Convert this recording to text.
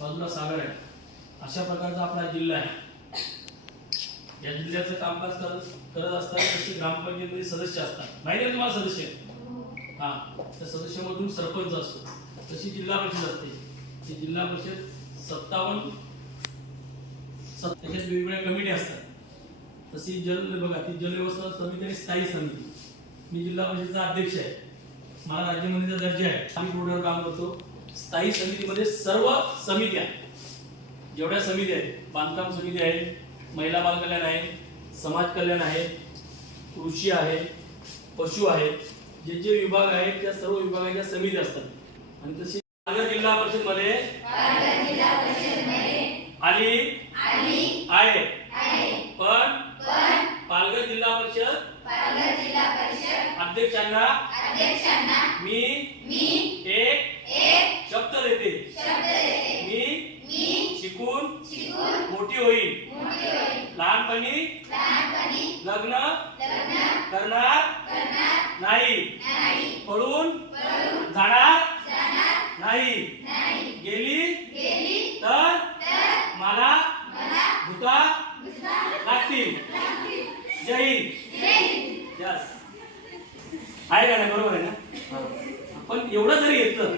बाजूला सागर आहे. अशा प्रकारचा आपला जिल्हा आहे. या जिल्ह्याचं कामकाज करत करत असताना तसे ग्रामपंचायतीमध्ये सदस्य असतात. माहिती आहे तुम्हाला सदस्य? हा. त्या सदस्यामधून सरपंच असतो. तशी जिल्हा परिषद असते. ती जिल्हा परिषद सत्तावन्न सत त्याच्यात वेगवेगळ्या कमिटी असतात. तशी जल बघा ती जलव्यवस्था समिती आणि स्थायी समिती. मी जिल्हा परिषदचा अध्यक्ष आहे. मला राज्यमंत्रीचा दर्जा आहे. आम्ही बोर्डावर काम करतो. स्थायी समितीमध्ये सर्व समित्या जेवढ्या समित्या आहेत बांधकाम समिती आहे महिला बाल कल्याण आहे समाज कल्याण आहे कृषी आहे पशु आहे जे जे विभाग आहेत त्या सर्व विभागाच्या समिती असतात. आणि तशी पालघर जिल्हा परिषदमध्ये आली आहे. पण पालघर जिल्हा परिषद अध्यक्षांना मी एक शिकून मोठी होईल. लहानपणी लग्न करणार नाही. पळून जाणार नाही. गेली तर मला भूता लागतील. जय हिंद. यस. आहे का नाही? बरोबर आहे ना? पण एवढं जरी येतं